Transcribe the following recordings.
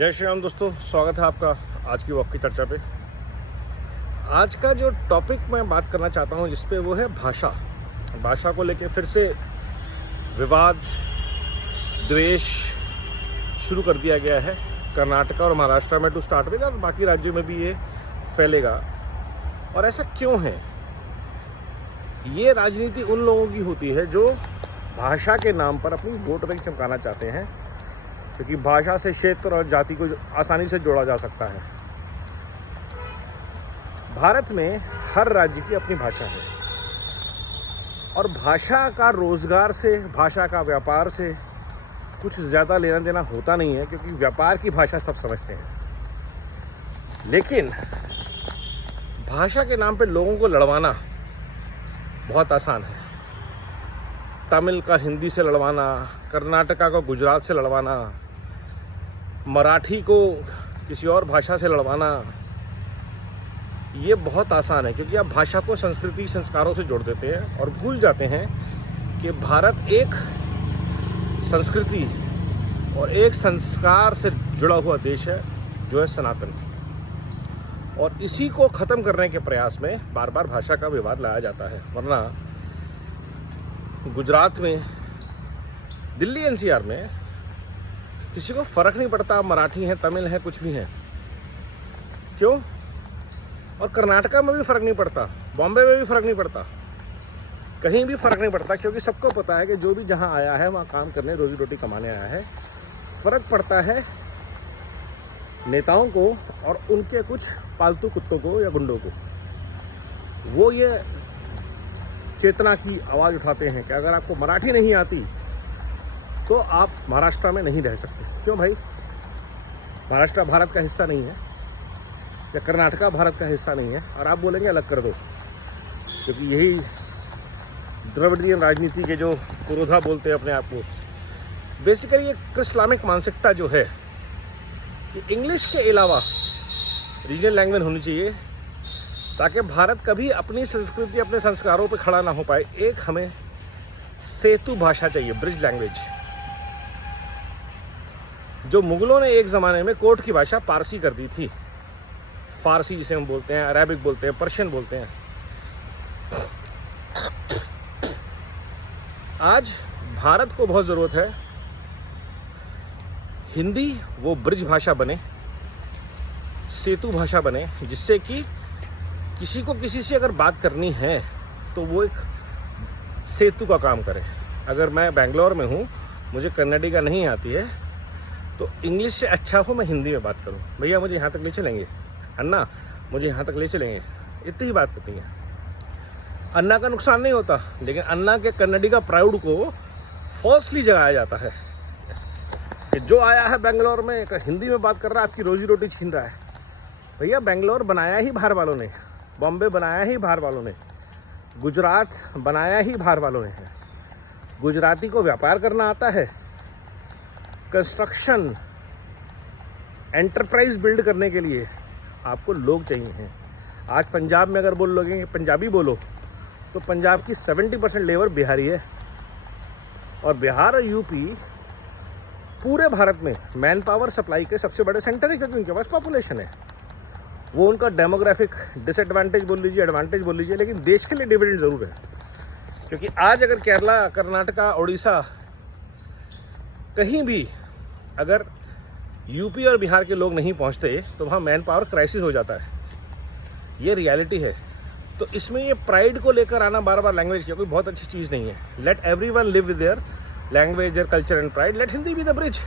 जय श्री राम दोस्तों, स्वागत है आपका आज की वॉक की चर्चा पे। आज का जो टॉपिक मैं बात करना चाहता हूँ जिस पे वो है भाषा को लेके फिर से विवाद, द्वेष शुरू कर दिया गया है। कर्नाटक और महाराष्ट्र में टू स्टार्ट विद, और बाकी राज्यों में भी ये फैलेगा। और ऐसा क्यों है? ये राजनीति उन लोगों की होती है जो भाषा के नाम पर अपनी वोट बैंक चमकाना चाहते हैं, क्योंकि भाषा से क्षेत्र और जाति को आसानी से जोड़ा जा सकता है। भारत में हर राज्य की अपनी भाषा है और भाषा का रोजगार से, भाषा का व्यापार से कुछ ज़्यादा लेना देना होता नहीं है, क्योंकि व्यापार की भाषा सब समझते हैं। लेकिन भाषा के नाम पे लोगों को लड़वाना बहुत आसान है। तमिल का हिंदी से लड़वाना, कर्नाटका को गुजरात से लड़वाना, मराठी को किसी और भाषा से लड़वाना, ये बहुत आसान है, क्योंकि आप भाषा को संस्कृति संस्कारों से जोड़ देते हैं और भूल जाते हैं कि भारत एक संस्कृति और एक संस्कार से जुड़ा हुआ देश है जो है सनातन। और इसी को ख़त्म करने के प्रयास में बार बार भाषा का विवाद लाया जाता है। वरना गुजरात में, दिल्ली एनसीआर में किसी को फ़र्क नहीं पड़ता मराठी है, तमिल है, कुछ भी है। क्यों? और कर्नाटका में भी फ़र्क नहीं पड़ता, बॉम्बे में भी फ़र्क नहीं पड़ता, कहीं भी फ़र्क नहीं पड़ता, क्योंकि सबको पता है कि जो भी जहाँ आया है वहाँ काम करने, रोजी रोटी कमाने आया है। फ़र्क पड़ता है नेताओं को और उनके कुछ पालतू कुत्तों को या गुंडों को। वो ये चेतना की आवाज़ उठाते हैं कि अगर आपको मराठी नहीं आती तो आप महाराष्ट्र में नहीं रह सकते। क्यों भाई? महाराष्ट्र भारत का हिस्सा नहीं है या कर्नाटका भारत का हिस्सा नहीं है, और आप बोलेंगे अलग कर दो, क्योंकि यही द्रविडियन राजनीति के जो पुरोधा बोलते हैं अपने आप को। बेसिकली ये इस्लामिक मानसिकता जो है कि इंग्लिश के अलावा रीजनल लैंग्वेज होनी चाहिए, ताकि भारत कभी अपनी संस्कृति, अपने संस्कारों पर खड़ा ना हो पाए। एक हमें सेतु भाषा चाहिए, ब्रिज लैंग्वेज। जो मुगलों ने एक ज़माने में कोर्ट की भाषा पारसी कर दी थी, फारसी जिसे हम बोलते हैं, अरेबिक बोलते हैं, पर्शियन बोलते हैं। आज भारत को बहुत ज़रूरत है हिंदी वो ब्रिज भाषा बने, सेतु भाषा बने, जिससे कि किसी को किसी से अगर बात करनी है तो वो एक सेतु का काम करे। अगर मैं बेंगलोर में हूँ, मुझे कन्नड़ी का नहीं आती है, तो इंग्लिश से अच्छा हो मैं हिंदी में बात करूँ, भैया मुझे यहाँ तक ले चलेंगे, अन्ना मुझे यहाँ तक ले चलेंगे, इतनी ही बात होती है। अन्ना का नुकसान नहीं होता, लेकिन अन्ना के कन्नड़ी का प्राउड को फॉल्सली जगाया जाता है कि जो आया है बेंगलोर में हिंदी में बात कर रहा है, आपकी रोजी रोटी छीन रहा है। भैया बेंगलोर बनाया ही बाहर वालों ने, बॉम्बे बनाया ही बाहर वालों ने, गुजरात बनाया ही बाहर वालों ने है। गुजराती को व्यापार करना आता है, कंस्ट्रक्शन, एंटरप्राइज बिल्ड करने के लिए आपको लोग चाहिए हैं। आज पंजाब में अगर बोल लोगे पंजाबी बोलो, तो पंजाब की 70% लेबर बिहारी है, और बिहार और यूपी पूरे भारत में मैन पावर सप्लाई के सबसे बड़े सेंटर है, क्योंकि उनके पास पॉपुलेशन है। वो उनका डेमोग्राफिक डिसएडवांटेज बोल लीजिए, एडवांटेज बोल लीजिए, लेकिन देश के लिए डिविडेंड ज़रूर है। क्योंकि आज अगर केरला, कर्नाटका, उड़ीसा, कहीं भी अगर यूपी और बिहार के लोग नहीं पहुंचते तो वहाँ मैन पावर क्राइसिस हो जाता है। ये रियलिटी है। तो इसमें ये प्राइड को लेकर आना बार बार लैंग्वेज की कोई बहुत अच्छी चीज़ नहीं है। Let everyone live with their language, their culture and pride. Let Hindi be the bridge.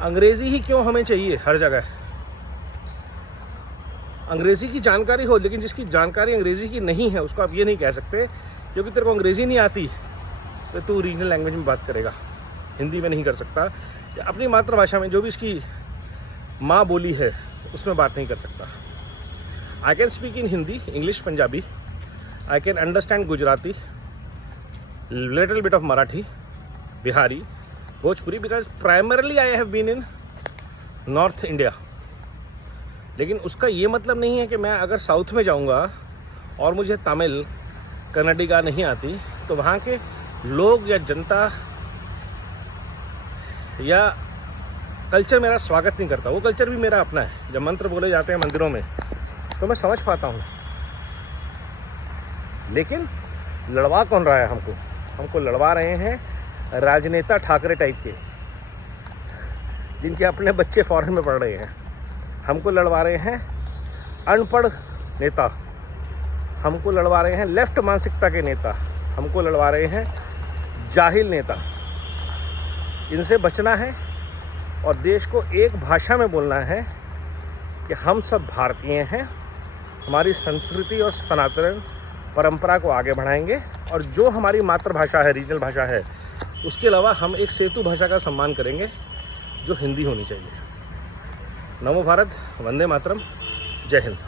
अंग्रेजी ही क्यों हमें चाहिए हर जगह? अंग्रेजी की जानकारी हो, लेकिन जिसकी जानकारी अंग्रेजी की नहीं है उसको आप ये नहीं कह सकते क्योंकि तेरे को अंग्रेजी नहीं आती तो तू रीजनल लैंग्वेज में बात करेगा, हिंदी में नहीं कर सकता, या अपनी मातृभाषा में जो भी इसकी माँ बोली है उसमें बात नहीं कर सकता। I can speak in Hindi, English, Punjabi, I can understand Gujarati, little bit of Marathi, Bihari, Bhojpuri, because primarily I have been in north India. लेकिन उसका ये मतलब नहीं है कि मैं अगर साउथ में जाऊंगा और मुझे तमिल, कन्नड़ी का नहीं आती, तो वहाँ के लोग या जनता या कल्चर मेरा स्वागत नहीं करता, वो कल्चर भी मेरा अपना है। जब मंत्र बोले जाते हैं मंदिरों में तो मैं समझ पाता हूँ, लेकिन लड़वा कौन रहा है हमको? हमको लड़वा रहे हैं राजनेता ठाकरे टाइप के, जिनके अपने बच्चे फॉरेन में पढ़ रहे हैं। हमको लड़वा रहे हैं अनपढ़ नेता, हमको लड़वा रहे हैं लेफ्ट मानसिकता के नेता, हमको लड़वा रहे हैं जाहिल नेता। इनसे बचना है और देश को एक भाषा में बोलना है कि हम सब भारतीय हैं, हमारी संस्कृति और सनातन परंपरा को आगे बढ़ाएंगे, और जो हमारी मातृभाषा है, रीजनल भाषा है, उसके अलावा हम एक सेतु भाषा का सम्मान करेंगे जो हिंदी होनी चाहिए। नमो भारत, वंदे मातरम, जय हिंद।